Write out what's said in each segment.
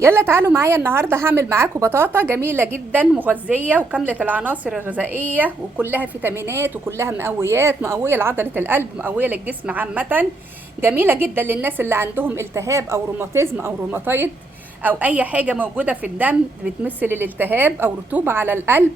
يلا تعالوا معايا النهارده هعمل معاكم بطاطا جميله جدا مغذيه وكامله العناصر الغذائيه وكلها فيتامينات وكلها مقويات، مقويه لعضله القلب، مقويه للجسم عامه. جميله جدا للناس اللي عندهم التهاب او روماتيزم او روماتايد او اي حاجه موجوده في الدم بتمثل الالتهاب او رطوبه على القلب.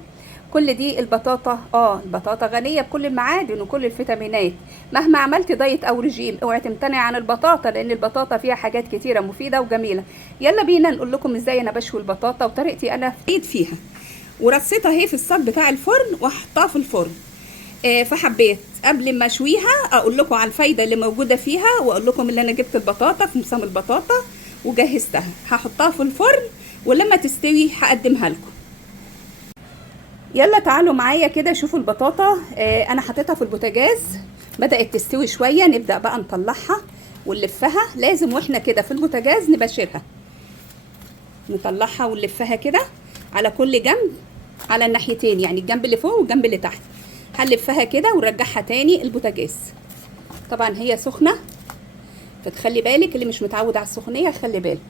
كل دي البطاطا غنيه بكل المعادن وكل الفيتامينات. مهما عملت دايت او رجيم اوعي تمتنع عن البطاطا، لان البطاطا فيها حاجات كتيره مفيده وجميله. يلا بينا نقول لكم ازاي انا بشوي البطاطا وطريقتي انا فيها. ورصيتها اهي في الصاج بتاع الفرن وهحطها في الفرن. فحبيت قبل ما اشويها اقول لكم على الفايده اللي موجوده فيها، واقول لكم اللي انا جبت البطاطا في مصام البطاطا وجهزتها هحطها في الفرن، ولما تستوي هقدمها لكم. يلا تعالوا معايا كده شوفوا البطاطا. انا حطيتها في البوتاجاز بدأت تستوي شوية، نبدأ بقى نطلعها ونلفها. لازم واحنا كده في البوتاجاز نبشرها، نطلعها ونلفها كده على كل جنب، على الناحيتين، يعني الجنب اللي فوق والجنب اللي تحت. هنلفها كده ونرجعها تاني البوتاجاز. طبعا هي سخنة فتخلي بالك، اللي مش متعود على السخونية خلي بالك.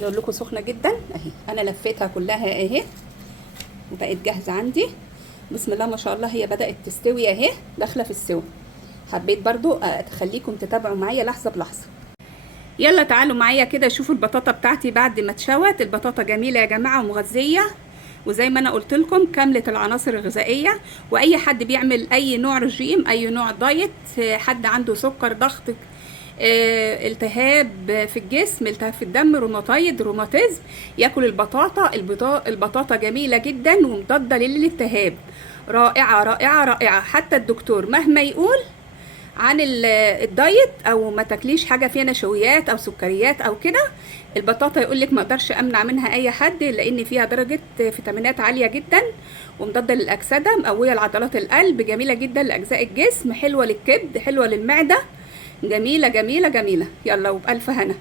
بقول لكم سخنه جدا اهي. انا لفيتها كلها اهي وبقت جاهزه عندي. بسم الله ما شاء الله، هي بدات تستوي اهي، داخله في السوا. حبيت برضو تخليكم تتابعوا معايا لحظه بلحظه. يلا تعالوا معايا كده شوفوا البطاطا بتاعتي بعد ما اتشوت. البطاطا جميله يا جماعه ومغذيه، وزي ما انا قلت لكم كامله العناصر الغذائيه. واي حد بيعمل اي نوع رجيم، اي نوع دايت، حد عنده سكر، ضغط، التهاب في الجسم، التهاب في الدم، روماتايد، روماتيزم، ياكل البطاطا. البطاطا جميله جدا ومضاده للالتهاب، رائعه رائعه رائعه. حتى الدكتور مهما يقول عن الدايت او ما تاكليش حاجه فيها نشويات او سكريات او كده، البطاطا يقول لك ما اقدرش امنع منها اي حد، لان فيها درجه فيتامينات عاليه جدا ومضاده للاكسده، مقويه لعضلات القلب، جميله جدا لاجزاء الجسم، حلوه للكبد، حلوه للمعده، جميله جميله جميله. يلا وبالف هنا.